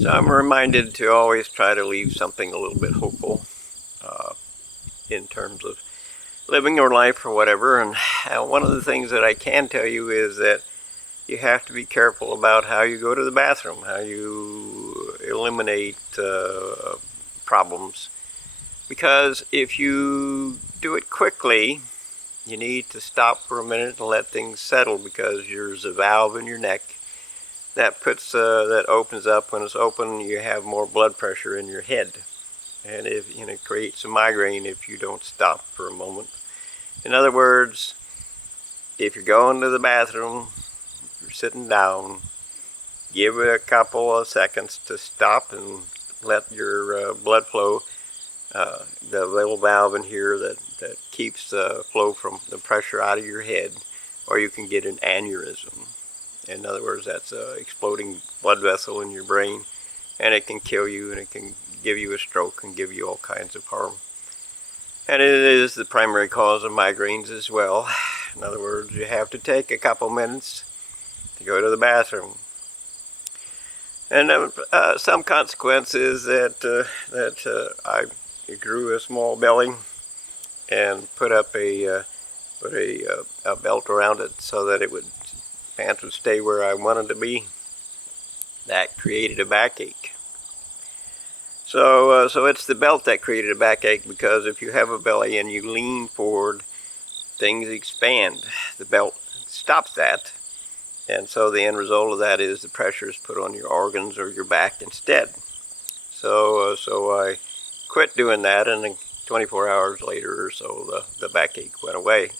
So I'm reminded to always try to leave something a little bit hopeful in terms of living your life or whatever. And one of the things that I can tell you is that you have to be careful about how you go to the bathroom, how you eliminate problems. Because if you do it quickly, you need to stop for a minute and let things settle, because there's a valve in your neck that opens up. When it's open, you have more blood pressure in your head, and it creates a migraine if you don't stop for a moment. In other words, if you're going to the bathroom, you're sitting down, give it a couple of seconds to stop and let your blood flow. The little valve in here that keeps the flow from the pressure out of your head, or you can get an aneurysm. In other words, that's an exploding blood vessel in your brain, and it can kill you, and it can give you a stroke and give you all kinds of harm. And it is the primary cause of migraines as well. In other words, you have to take a couple minutes to go to the bathroom. And some consequences that I grew a small belly and put a belt around it so that pants would stay where I wanted to be. That created a backache. So it's the belt that created a backache, because if you have a belly and you lean forward, things expand. The belt stops that, and so the end result of that is the pressure is put on your organs or your back instead. So I quit doing that, and 24 hours later or so, the backache went away.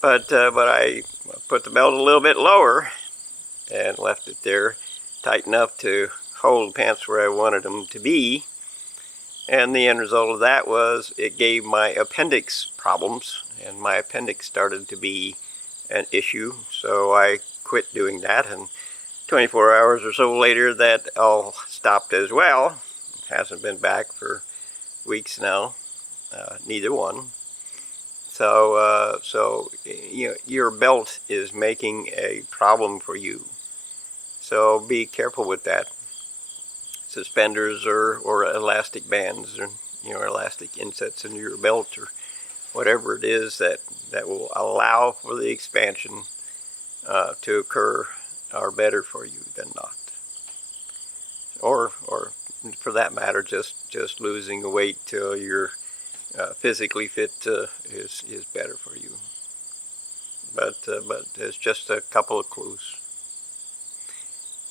But I put the belt a little bit lower and left it there tight enough to hold pants where I wanted them to be. And the end result of that was it gave my appendix problems, and my appendix started to be an issue. So I quit doing that, and 24 hours or so later, that all stopped as well. It hasn't been back for weeks now, neither one. So your belt is making a problem for you. So be careful with that. Suspenders or elastic bands, or elastic insets in your belt, or whatever it is that will allow for the expansion to occur, are better for you than not. Or for that matter, just losing a weight till you're physically fit is better for you. But it's just a couple of clues.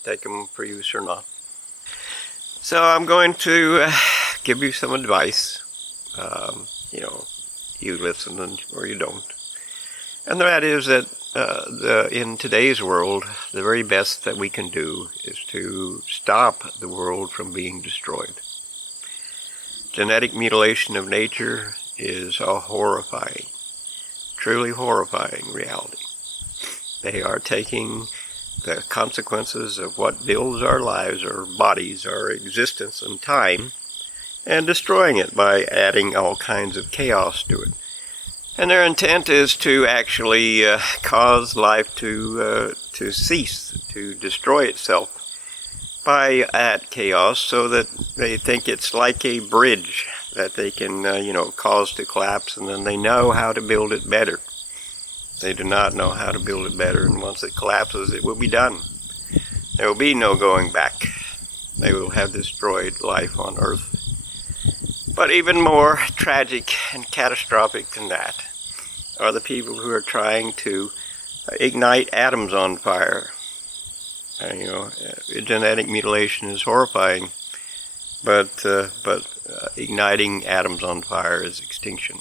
Take them for use or not. So I'm going to give you some advice. You listen or you don't. And that is that in today's world, the very best that we can do is to stop the world from being destroyed. Genetic mutilation of nature is a horrifying, truly horrifying reality. They are taking the consequences of what builds our lives, our bodies, our existence and time, and destroying it by adding all kinds of chaos to it. And their intent is to actually cause life to cease, to destroy itself by that chaos, so that they think it's like a bridge that they can cause to collapse, and then they know how to build it better. They do not know how to build it better, and once it collapses, it will be done. There will be no going back. They will have destroyed life on Earth. But even more tragic and catastrophic than that are the people who are trying to ignite atoms on fire. Genetic mutilation is horrifying, but igniting atoms on fire is extinction.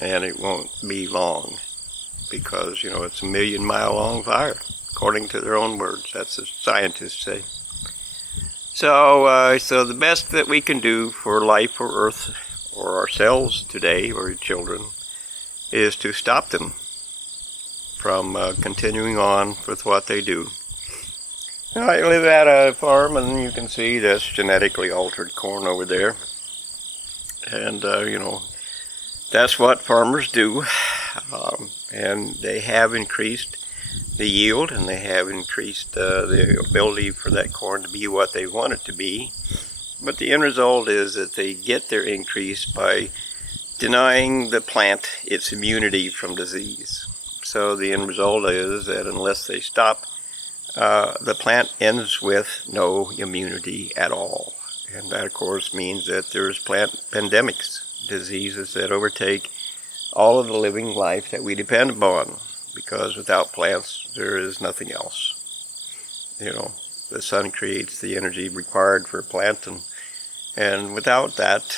And it won't be long, because it's a 1,000,000-mile long fire, according to their own words. That's what scientists say. So the best that we can do for life or Earth or ourselves today, or children, is to stop them from continuing on with what they do. I live at a farm, and you can see this genetically altered corn over there. And, that's what farmers do. And they have increased the yield, and they have increased the ability for that corn to be what they want it to be. But the end result is that they get their increase by denying the plant its immunity from disease. So the end result is that unless they stop, the plant ends with no immunity at all. And that, of course, means that there's plant pandemics, diseases that overtake all of the living life that we depend upon, because without plants, there is nothing else. You know, the sun creates the energy required for a plant, and without that,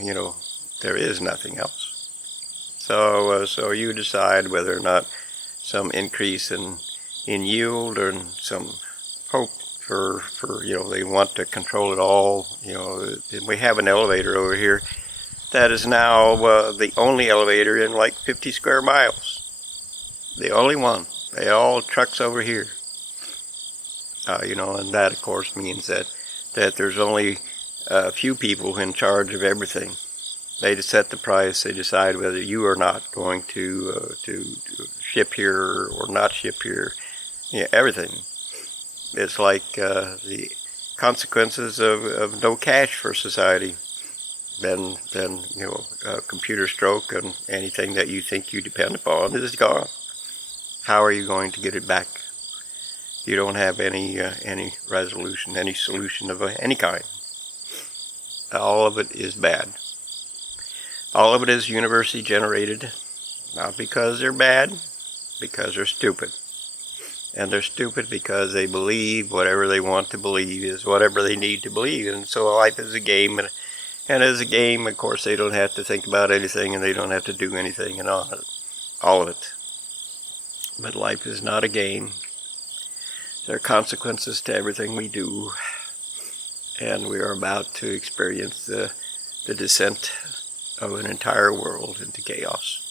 you know, there is nothing else. So you decide whether or not some increase in yield or some hope for you know, they want to control it all. You know, we have an elevator over here that is now the only elevator in like 50 square miles. The only one. They all trucks over here. You know, and that of course means that there's only a few people in charge of everything. They just set the price. They decide whether you are not going to ship here or not ship here. Yeah, everything. It's like the consequences of no cash for society. Then you know, a computer stroke and anything that you think you depend upon is gone. How are you going to get it back? You don't have any resolution, any solution of any kind. All of it is bad. All of it is university generated, not because they're bad, because they're stupid. And they're stupid because they believe whatever they want to believe is whatever they need to believe. And so life is a game, and as a game, of course, they don't have to think about anything, and they don't have to do anything, and all of it. But life is not a game. There are consequences to everything we do, and we are about to experience the descent of an entire world into chaos.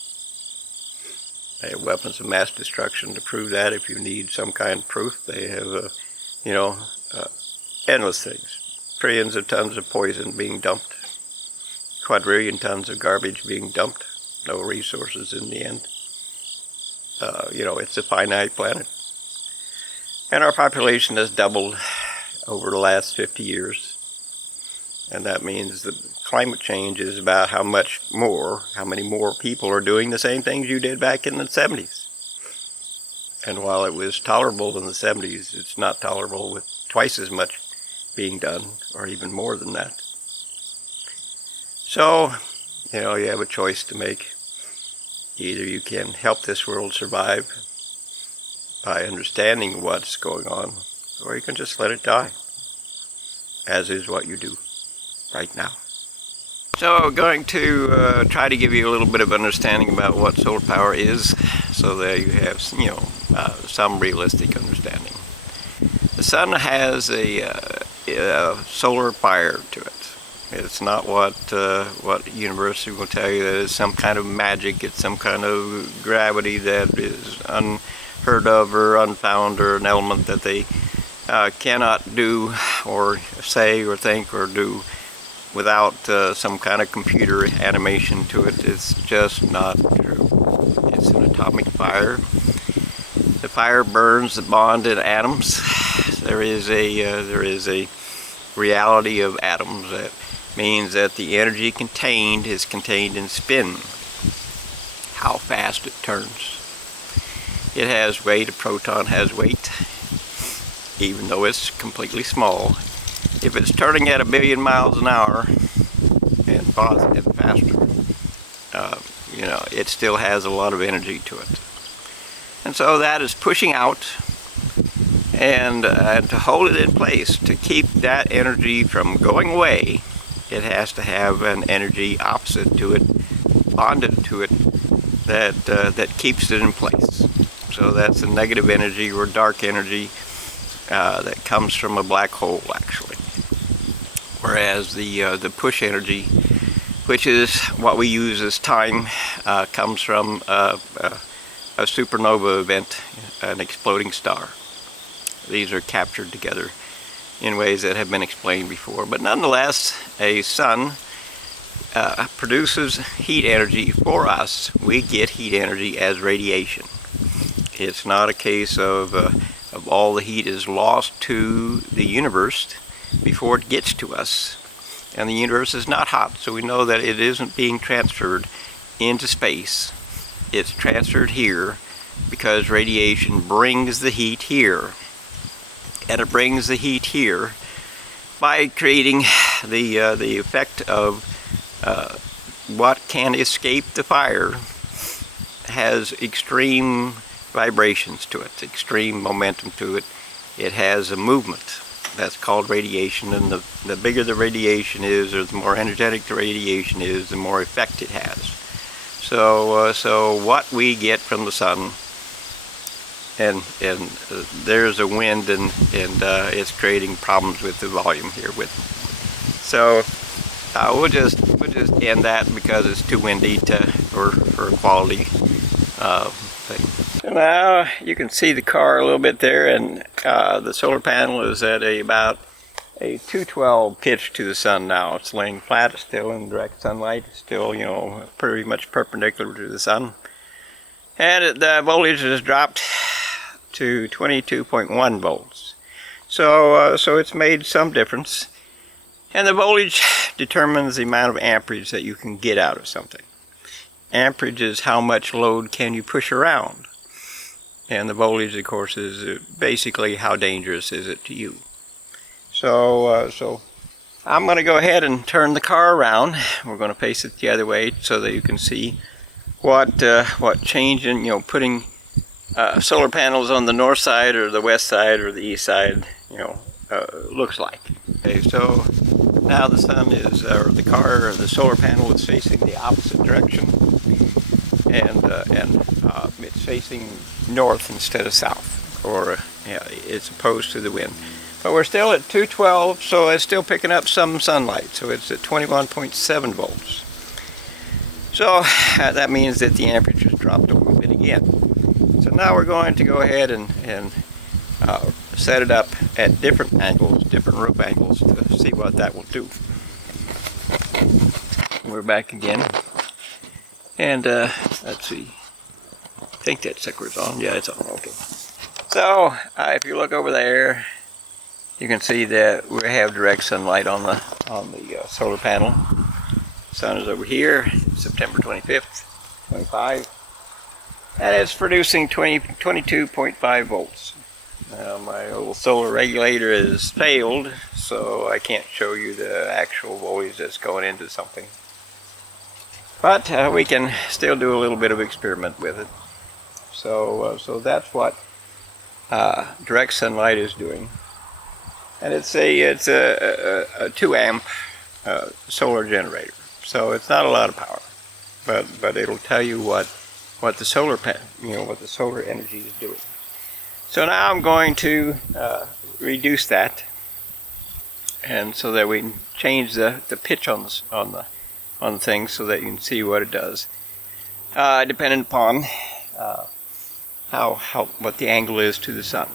They have weapons of mass destruction to prove that. If you need some kind of proof, they have, you know, endless things. Trillions of tons of poison being dumped. Quadrillion tons of garbage being dumped. No resources in the end. You know, it's a finite planet. And our population has doubled over the last 50 years. And that means that climate change is about how many more people are doing the same things you did back in the 70s. And while it was tolerable in the 70s, it's not tolerable with twice as much being done, or even more than that. So, you know, you have a choice to make. Either you can help this world survive by understanding what's going on, or you can just let it die, as is what you do right now. So going to try to give you a little bit of understanding about what solar power is, so that you have, you know, some realistic understanding. The sun has a solar fire to it. It's not what university will tell you that it's some kind of magic. It's some kind of gravity that is unheard of or unfound, or an element that they cannot do or say or think or do without some kind of computer animation to it. It's just not true. It's an atomic fire. The fire burns the bond in atoms. There is a reality of atoms that means that the energy contained is contained in spin, how fast it turns. It has weight. A proton has weight, even though it's completely small. If it's turning at 1 billion miles an hour and faster, you know, it still has a lot of energy to it. And so that is pushing out, and to hold it in place, to keep that energy from going away, it has to have an energy opposite to it, bonded to it, that keeps it in place. So that's a negative energy or dark energy that comes from a black hole, actually. Whereas the push energy, which is what we use as time, comes from a supernova event, an exploding star. These are captured together in ways that have been explained before. But nonetheless, a sun produces heat energy for us. We get heat energy as radiation. It's not a case of all the heat is lost to the universe before it gets to us. And the universe is not hot, so we know that it isn't being transferred into space. It's transferred here because radiation brings the heat here. And it brings the heat here by creating the effect of what can escape the fire has extreme vibrations to it, extreme momentum to it. It has a movement. That's called radiation, and the bigger the radiation is, or the more energetic the radiation is, the more effect it has. So what we get from the sun, and there's a wind, and it's creating problems with the volume here. So we'll just end that because it's too windy for a quality thing. So now you can see the car a little bit there, and the solar panel is at about a 212 pitch to the sun now. It's laying flat. It's still in direct sunlight. It's still, pretty much perpendicular to the sun. And the voltage has dropped to 22.1 volts. So it's made some difference. And the voltage determines the amount of amperage that you can get out of something. Amperage is how much load can you push around. And the voltage, of course, is basically how dangerous is it to you. So I'm going to go ahead and turn the car around. We're going to face it the other way so that you can see what change in putting solar panels on the north side or the west side or the east side looks like. Okay, so now the sun is, or the car or the solar panel is facing the opposite direction, and it's facing north instead of south, or it's opposed to the wind. But we're still at 212, so it's still picking up some sunlight, so it's at 21.7 volts. So that means that the amperage has dropped a little bit again. So now we're going to go ahead and set it up at different angles, different roof angles, to see what that will do. We're back again, and let's see. I think that sucker's on. Yeah, it's on. Okay. So if you look over there, you can see that we have direct sunlight on the solar panel. The sun is over here, September 25th, 25, and it's producing 22.5 volts. My old solar regulator has failed, so I can't show you the actual voltage that's going into something. But we can still do a little bit of experiment with it. So that's what direct sunlight is doing, and it's a 2 amp solar generator. So it's not a lot of power, but it'll tell you what the solar what the solar energy is doing. So now I'm going to reduce that, and so that we can change the pitch on the thing so that you can see what it does, depending upon what the angle is to the sun.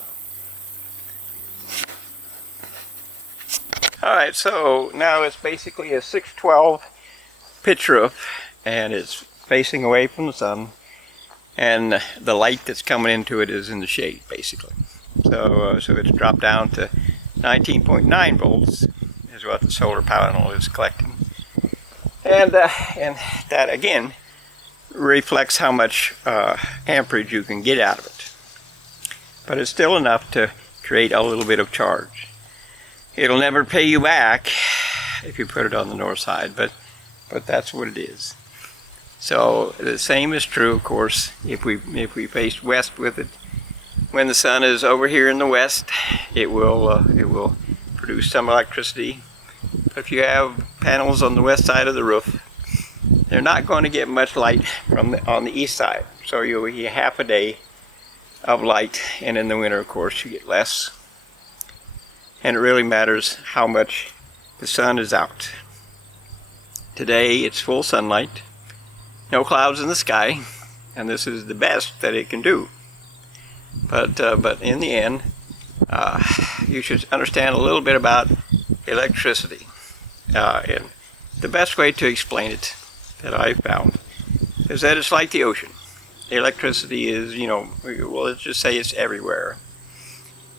Alright, so now it's basically a 612 pitch roof, and it's facing away from the sun, and the light that's coming into it is in the shade, basically. So it's dropped down to 19.9 volts is what the solar panel is collecting, and that again reflects how much amperage you can get out of it. But it's still enough to create a little bit of charge. It'll never pay you back if you put it on the north side, but that's what it is. So the same is true, of course, if we face west with it. When the sun is over here in the west, it will produce some electricity. But if you have panels on the west side of the roof, they're not going to get much light on the east side. So you'll get half a day of light, and in the winter, of course, you get less. And it really matters how much the sun is out. Today it's full sunlight, no clouds in the sky, and this is the best that it can do. But in the end, you should understand a little bit about electricity. And the best way to explain it that I've found is that it's like the ocean. electricity is, well, let's just say it's everywhere.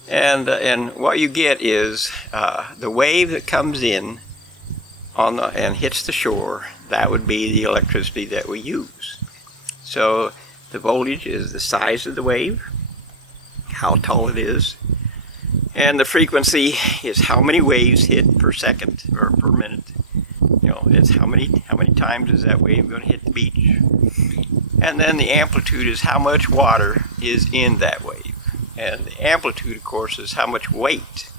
And what you get is the wave that comes in and hits the shore. That would be the electricity that we use. So the voltage is the size of the wave, how tall it is, and the frequency is how many waves hit per second or per minute. It's how many times is that wave going to hit the beach. And then the amplitude is how much water is in that wave. And the amplitude, of course, is how much weight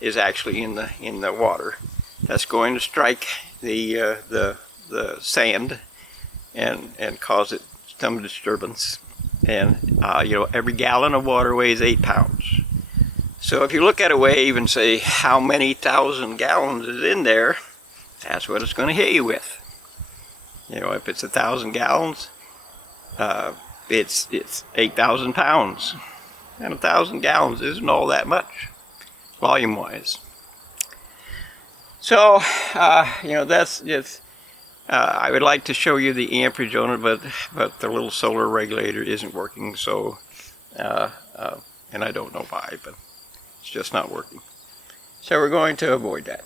is actually in the water that's going to strike the sand and cause it some disturbance. And every gallon of water weighs 8 pounds. So if you look at a wave and say how many thousand gallons is in there, that's what it's going to hit you with. If it's 1,000 gallons, it's 8,000 pounds. And 1,000 gallons isn't all that much, volume-wise. So, that's it. I would like to show you the amperage on it, but the little solar regulator isn't working. So, and I don't know why, but it's just not working. So we're going to avoid that.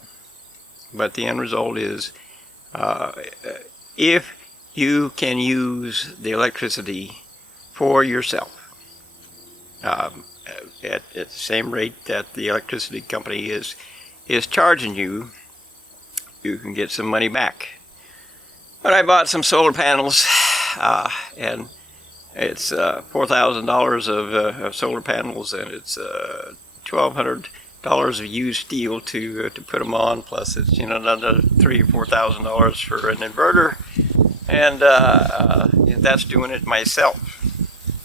But the end result is, if you can use the electricity for yourself, at the same rate that the electricity company is charging you, you can get some money back. But I bought some solar panels, and it's $4,000 of solar panels, and it's $1,200 of used steel to put them on. Plus, it's another $3,000 or $4,000 for an inverter, and that's doing it myself.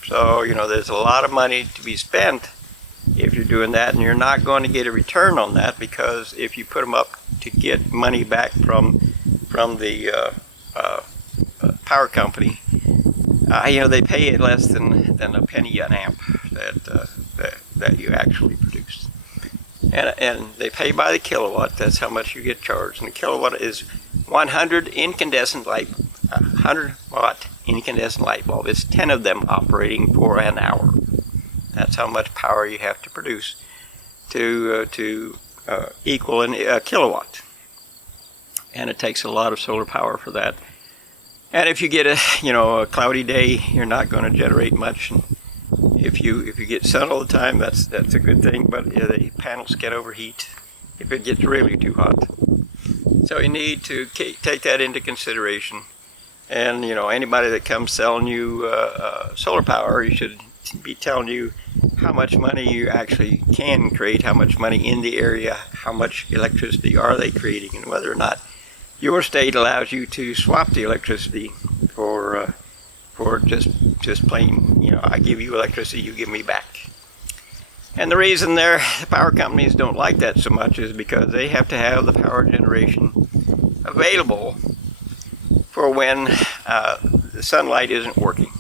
So there's a lot of money to be spent if you're doing that, and you're not going to get a return on that, because if you put them up to get money back from the power company, they pay it less than a penny an amp that you actually produce, and they pay by the kilowatt. That's how much you get charged, and the kilowatt is 100 incandescent light, 100-watt incandescent light bulb. It's 10 of them operating for an hour. That's how much power you have to produce to equal a kilowatt. And it takes a lot of solar power for that. And if you get a cloudy day, you're not going to generate much. And if you get sun all the time, that's a good thing. But the panels can overheat if it gets really too hot. So you need to take that into consideration. And anybody that comes selling you solar power, you should be telling you how much money you actually can create, how much money in the area, how much electricity are they creating, and whether or not your state allows you to swap the electricity for just plain, I give you electricity, you give me back. And the reason the power companies don't like that so much is because they have to have the power generation available for when the sunlight isn't working.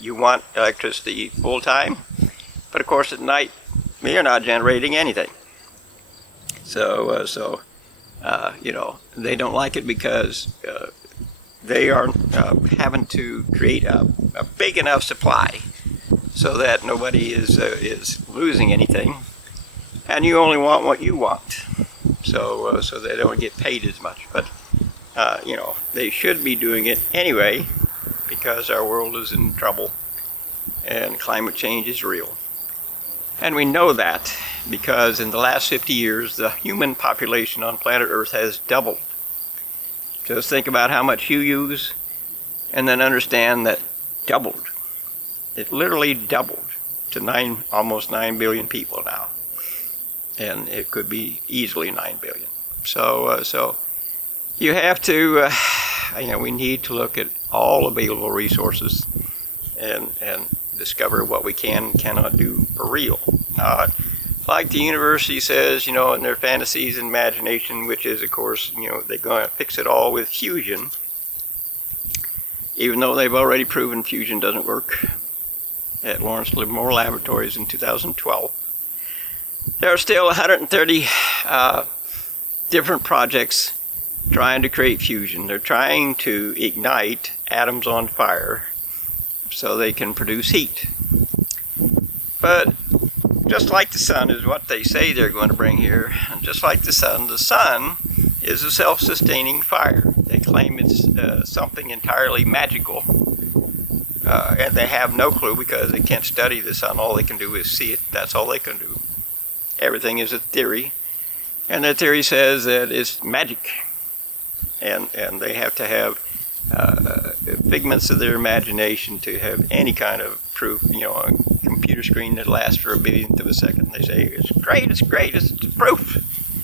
You want electricity full time, but of course at night you're not generating anything. So they don't like it because they are having to create a big enough supply so that nobody is losing anything, and you only want what you want. So they don't get paid as much, but they should be doing it anyway, because our world is in trouble and climate change is real. And we know that because in the last 50 years, the human population on planet Earth has doubled. Just think about how much you use, and then understand that doubled. It literally doubled to almost 9 billion people now. And it could be easily 9 billion. So you have to, we need to look at all available resources and discover what we can and cannot do for real. Like the university says, in their fantasies and imagination, which is, of course, they're going to fix it all with fusion, even though they've already proven fusion doesn't work at Lawrence Livermore Laboratories in 2012. There are still 130 different projects trying to create fusion. They're trying to ignite atoms on fire so they can produce heat. But just like the sun is what they say they're going to bring here, and just like the sun is a self-sustaining fire. They claim it's something entirely magical, and they have no clue because they can't study the sun. All they can do is see it. That's all they can do. Everything is a theory, and the theory says that it's magic, and they have to have figments of their imagination to have any kind of proof. You know, a computer screen that lasts for a billionth of a second. They say it's great, it's proof.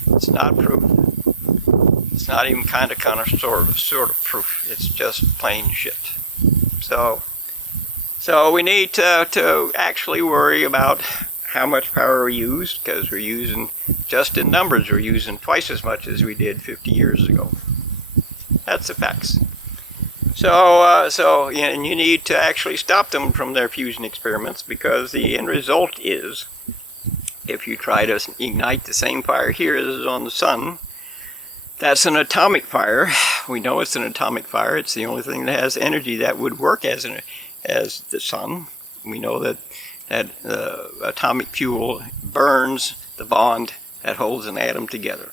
It's not proof. It's not even kind of sort of proof. It's just plain shit. So we need to actually worry about how much power we use, because we're using, just in numbers, we're using twice as much as we did 50 years ago. That's the facts. So and you need to actually stop them from their fusion experiments, because the end result is, if you try to ignite the same fire here as is on the sun, that's an atomic fire. We know it's an atomic fire. It's the only thing that has energy that would work as the sun. We know that atomic fuel burns the bond that holds an atom together.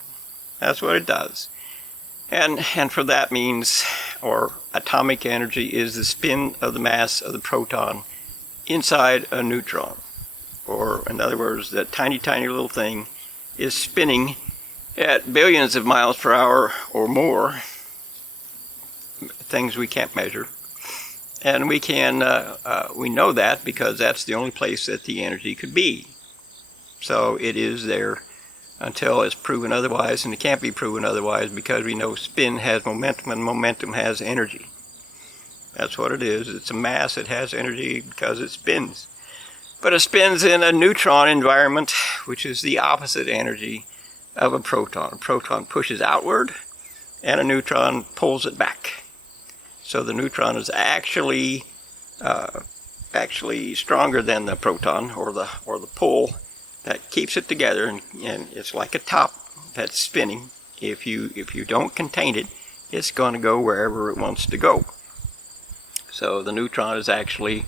That's what it does. And for that means, or atomic energy is the spin of the mass of the proton inside a neutron. Or in other words, that tiny little thing is spinning at billions of miles per hour or more, things we can't measure. And we know that because that's the only place that the energy could be. So it is there until it's proven otherwise, and it can't be proven otherwise because we know spin has momentum and momentum has energy. That's what it is. It's a mass that has energy because it spins. But it spins in a neutron environment, which is the opposite energy of a proton. A proton pushes outward, and a neutron pulls it back. So the neutron is actually stronger than the proton, or the pull that keeps it together, and it's like a top that's spinning. If you don't contain it, it's going to go wherever it wants to go. So the neutron is actually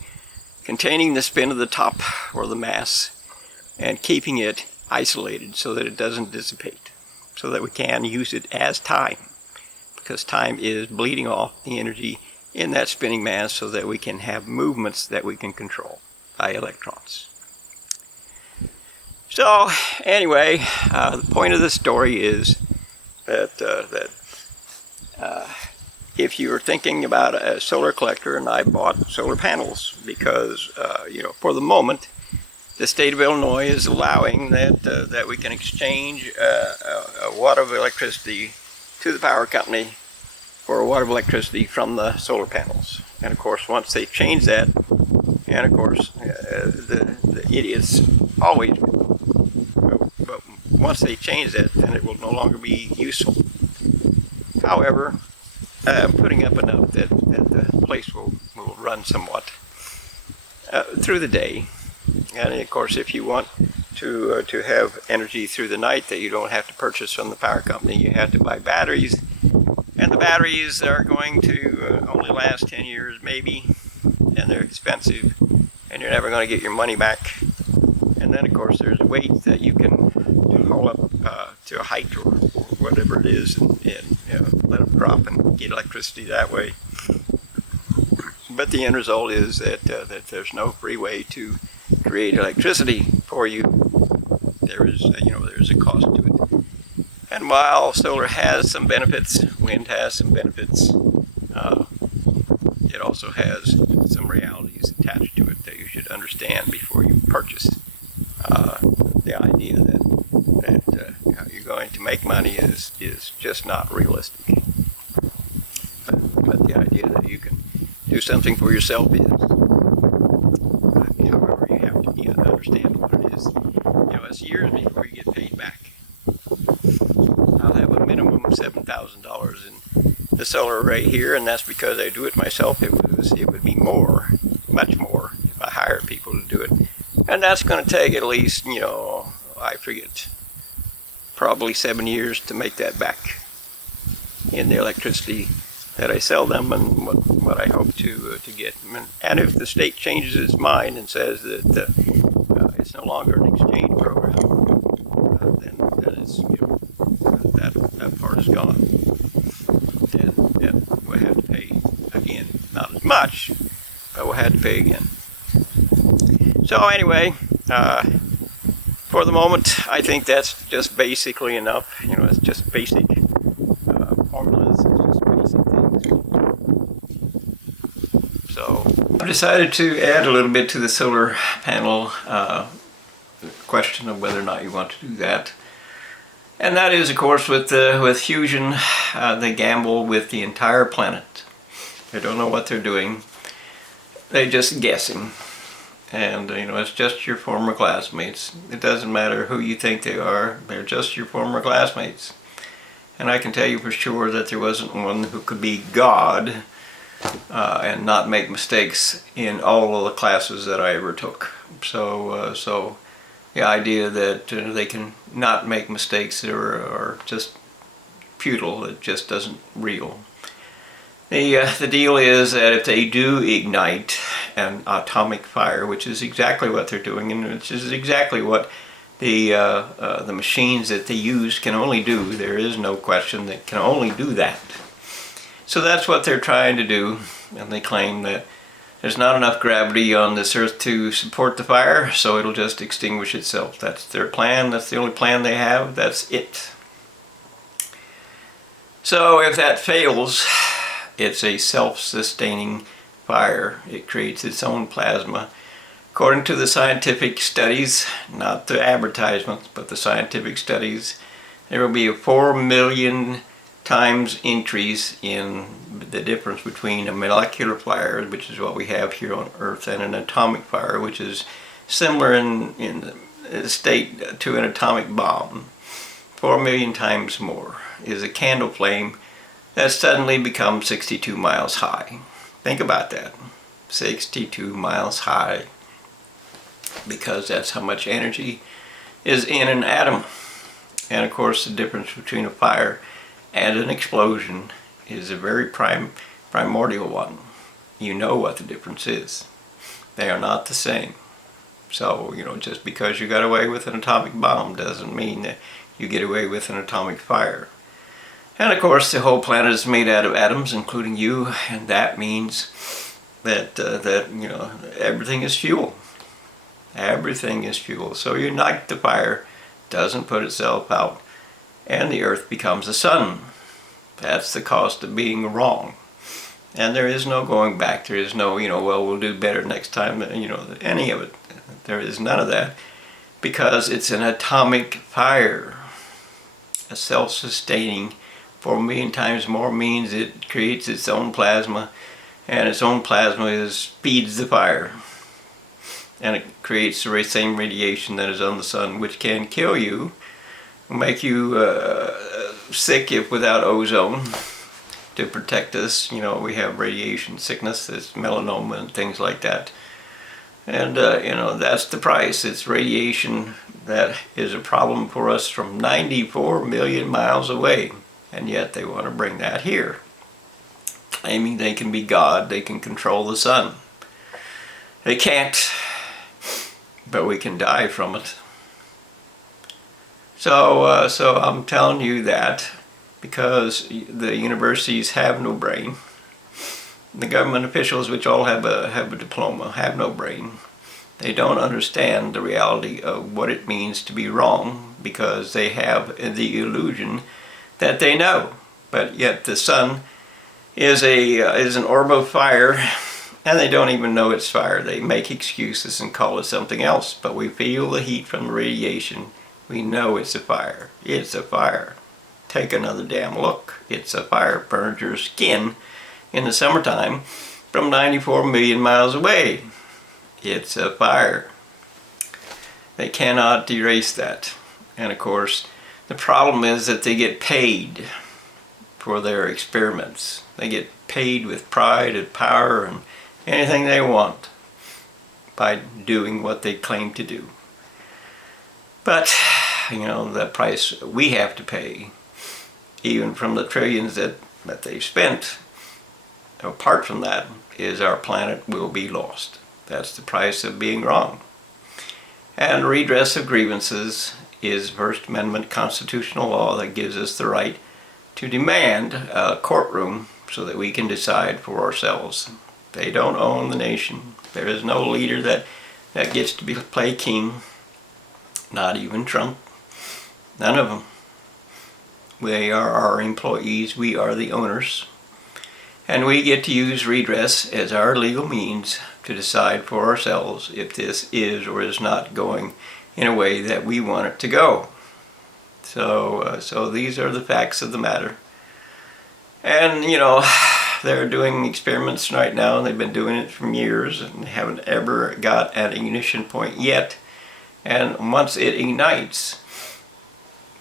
containing the spin of the top, or the mass, and keeping it isolated so that it doesn't dissipate, so that we can use it as time, because time is bleeding off the energy in that spinning mass so that we can have movements that we can control by electrons. So anyway, the point of the story is that if you're thinking about a solar collector, and I bought solar panels because for the moment the state of Illinois is allowing that we can exchange a watt of electricity to the power company for a watt of electricity from the solar panels. And of course, once they change that, and of course the idiots always do, but once they change that, then it will no longer be useful. However, I'm putting up enough that the place will run somewhat through the day. And of course, if you want to have energy through the night that you don't have to purchase from the power company, you have to buy batteries. And the batteries are going to only last 10 years maybe, and they're expensive, and you're never going to get your money back. And then of course there's weight that you can haul up to a height or whatever it is, and let them drop and get electricity that way. But the end result is that there's no free way to create electricity for you. There is there's a cost to it. And while solar has some benefits, wind has some benefits, it also has some realities attached to it that you should understand before you purchase. The idea that you're going to make money is just not realistic. But the idea that you can do something for yourself is. However, you have to understand what it is. It's years before you get paid back. I'll have a minimum of $7,000 in the solar array here, and that's because I do it myself. It would be more, much more, if I hired people to do it. And that's going to take at least, I forget, probably 7 years to make that back in the electricity that I sell them and what I hope to get. And if the state changes its mind and says that it's no longer an exchange program, then it's, that part is gone, and we'll have to pay again. Not as much, but we'll have to pay again. So anyway, for the moment, I think that's just basically enough. It's just basic formulas. It's just basic things. So I've decided to add a little bit to the solar panel question of whether or not you want to do that. And that is, of course, with fusion, they gamble with the entire planet. They don't know what they're doing. They're just guessing. And, it's just your former classmates. It doesn't matter who you think they are. They're just your former classmates. And I can tell you for sure that there wasn't one who could be God and not make mistakes in all of the classes that I ever took. So the idea that they can not make mistakes are just futile. It just isn't real. The deal is that if they do ignite an atomic fire, which is exactly what they're doing, and which is exactly what the machines that they use can only do. There is no question that can only do that. So that's what they're trying to do, and they claim that there's not enough gravity on this earth to support the fire, so it'll just extinguish itself. That's their plan. That's the only plan they have. That's it. So if that fails, it's a self-sustaining fire. It creates its own plasma. According to the scientific studies, not the advertisements, but the scientific studies, there will be a 4 million times increase in the difference between a molecular fire, which is what we have here on Earth, and an atomic fire, which is similar in the state to an atomic bomb. 4 million times more is a candle flame that suddenly becomes 62 miles high. Think about that. 62 miles high. Because that's how much energy is in an atom. And of course the difference between a fire and an explosion is a very primordial one. You know what the difference is. They are not the same. So, just because you got away with an atomic bomb doesn't mean that you get away with an atomic fire. And of course the whole planet is made out of atoms, including you, and that means that everything is fuel. Everything is fuel. So you ignite the fire, doesn't put itself out, and the earth becomes the sun. That's the cost of being wrong. And there is no going back. There is no, well, we'll do better next time, any of it. There is none of that, because it's an atomic fire. A self-sustaining 4 million times more means it creates its own plasma, and its own plasma feeds the fire. And it creates the same radiation that is on the sun, which can kill you, make you sick if without ozone. To protect us, we have radiation sickness, there's melanoma and things like that. And that's the price. It's radiation that is a problem for us from 94 million miles away. And yet they want to bring that here, claiming they can be God, they can control the sun. They can't. But we can die from it. So I'm telling you that because the universities have no brain. The government officials, which all have a diploma, have no brain. They don't understand the reality of what it means to be wrong, because they have the illusion that they know. But yet the sun is an orb of fire. And they don't even know it's fire. They make excuses and call it something else. But we feel the heat from the radiation. We know it's a fire. It's a fire. Take another damn look. It's a fire. Burns your skin in the summertime from 94 million miles away. It's a fire. They cannot erase that. And of course, the problem is that they get paid for their experiments. They get paid with pride and power and anything they want by doing what they claim to do. But, the price we have to pay, even from the trillions that they've spent, apart from that is our planet will be lost. That's the price of being wrong. And redress of grievances is First Amendment constitutional law that gives us the right to demand a courtroom so that we can decide for ourselves. They don't own the nation. There is no leader that gets to play king. Not even Trump. None of them. They are our employees. We are the owners. And we get to use redress as our legal means to decide for ourselves if this is or is not going in a way that we want it to go. So these are the facts of the matter. And, they're doing experiments right now, and they've been doing it for years and haven't ever got an ignition point yet. And once it ignites,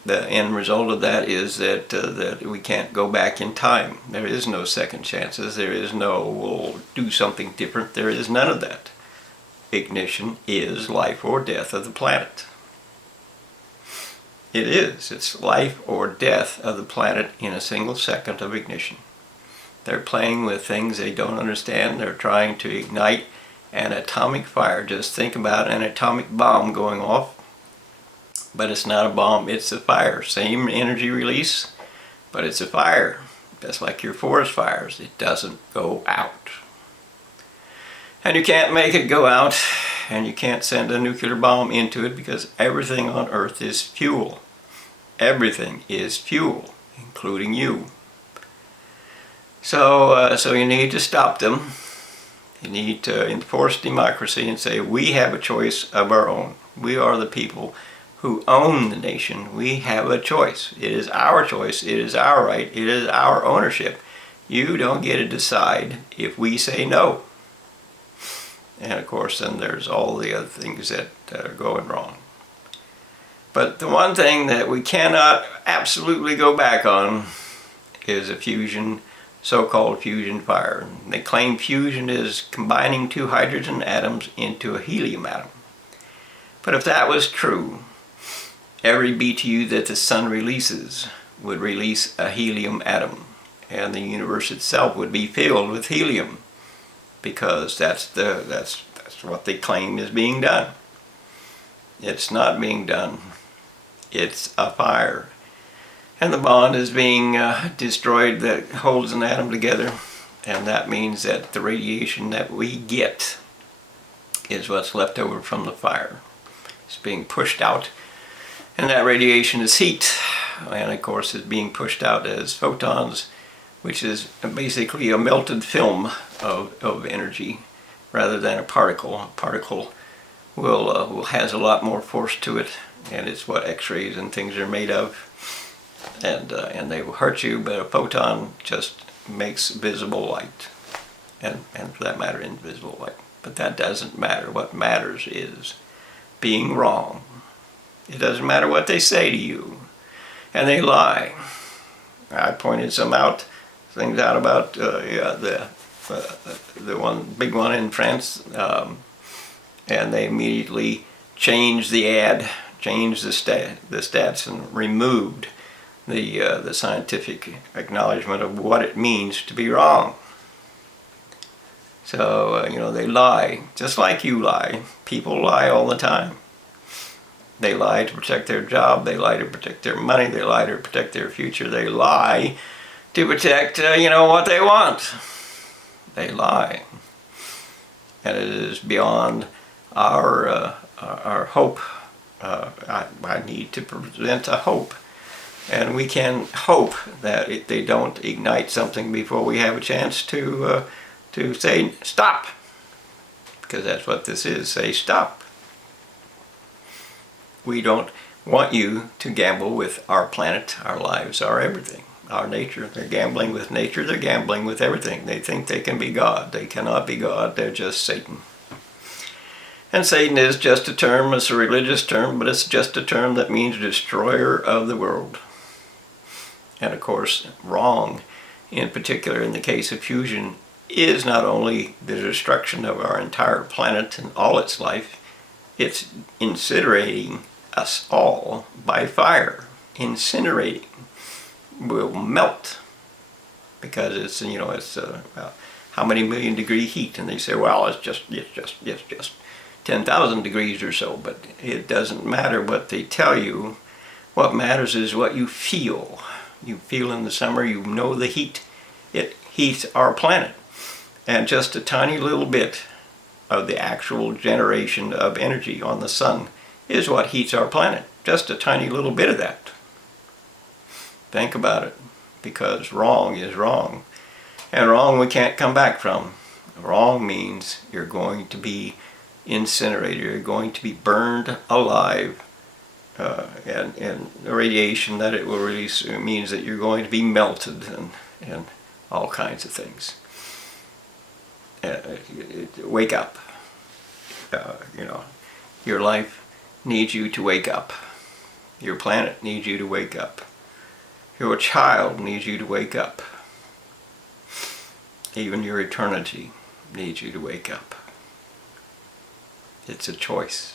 the end result of that is that we can't go back in time. There is no second chances. There is no, we'll do something different. There is none of that. Ignition is life or death of the planet. It is. It's life or death of the planet in a single second of ignition. They're playing with things they don't understand. They're trying to ignite an atomic fire. Just think about an atomic bomb going off. But it's not a bomb, it's a fire. Same energy release, but it's a fire. Just like your forest fires, it doesn't go out. And you can't make it go out, and you can't send a nuclear bomb into it because everything on Earth is fuel. Everything is fuel, including you. So you need to stop them. You need to enforce democracy and say, we have a choice of our own. We are the people who own the nation. We have a choice. It is our choice. It is our right. It is our ownership. You don't get to decide if we say no. And of course, then there's all the other things that are going wrong. But the one thing that we cannot absolutely go back on is a fusion, so-called fusion fire. They claim fusion is combining two hydrogen atoms into a helium atom. But if that was true, every BTU that the sun releases would release a helium atom, and the universe itself would be filled with helium, because that's what they claim is being done. It's not being done. It's a fire, and the bond is being destroyed that holds an atom together, and that means that the radiation that we get is what's left over from the fire. It's being pushed out. And that radiation is heat, and of course it's being pushed out as photons, which is basically a melted film of energy rather than a particle. A particle has a lot more force to it, and it's what X-rays and things are made of, and they will hurt you. But a photon just makes visible light, and for that matter, invisible light. But that doesn't matter. What matters is being wrong. It doesn't matter what they say to you, and they lie. I pointed things out about the one big one in France, and they immediately changed the ad, changed the stats, and removed the scientific acknowledgement of what it means to be wrong. So they lie, just like you lie. People lie all the time. They lie to protect their job, they lie to protect their money, they lie to protect their future, they lie to protect, what they want. They lie. And it is beyond our hope. I need to present a hope. And we can hope that they don't ignite something before we have a chance to say stop. Because that's what this is, say stop. We don't want you to gamble with our planet, our lives, our everything, our nature. They're gambling with nature, they're gambling with everything. They think they can be God. They cannot be God, they're just Satan. And Satan is just a term, it's a religious term, but it's just a term that means destroyer of the world. And of course, wrong, in particular in the case of fusion, is not only the destruction of our entire planet and all its life, it's incinerating us all by fire. Incinerating. We'll melt. because it's, you know, it's how many million degree heat, and they say, well, it's just 10,000 degrees or so, but it doesn't matter what they tell you. What matters is what you feel. You feel in the summer, you know the heat. It heats our planet. And just a tiny little bit of the actual generation of energy on the sun is what heats our planet. Just a tiny little bit of that. Think about it, because wrong is wrong. And wrong we can't come back from. Wrong means you're going to be incinerated, you're going to be burned alive. And the radiation that it will release means that you're going to be melted and all kinds of things. Wake up. You know, your life needs you to wake up. Your planet needs you to wake up. Your child needs you to wake up. Even your eternity needs you to wake up. It's a choice.